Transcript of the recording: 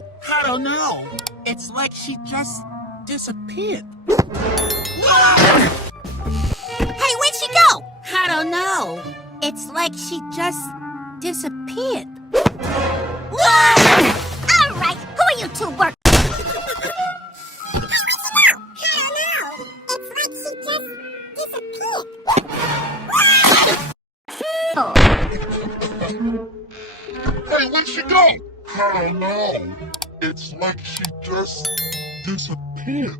go? I don't know. It's like she just disappeared. Hey, where'd she go? I don't know. It's like she just disappeared. All right, who are you two working? Hey, where'd she go? I don't know. It's like she just disappeared.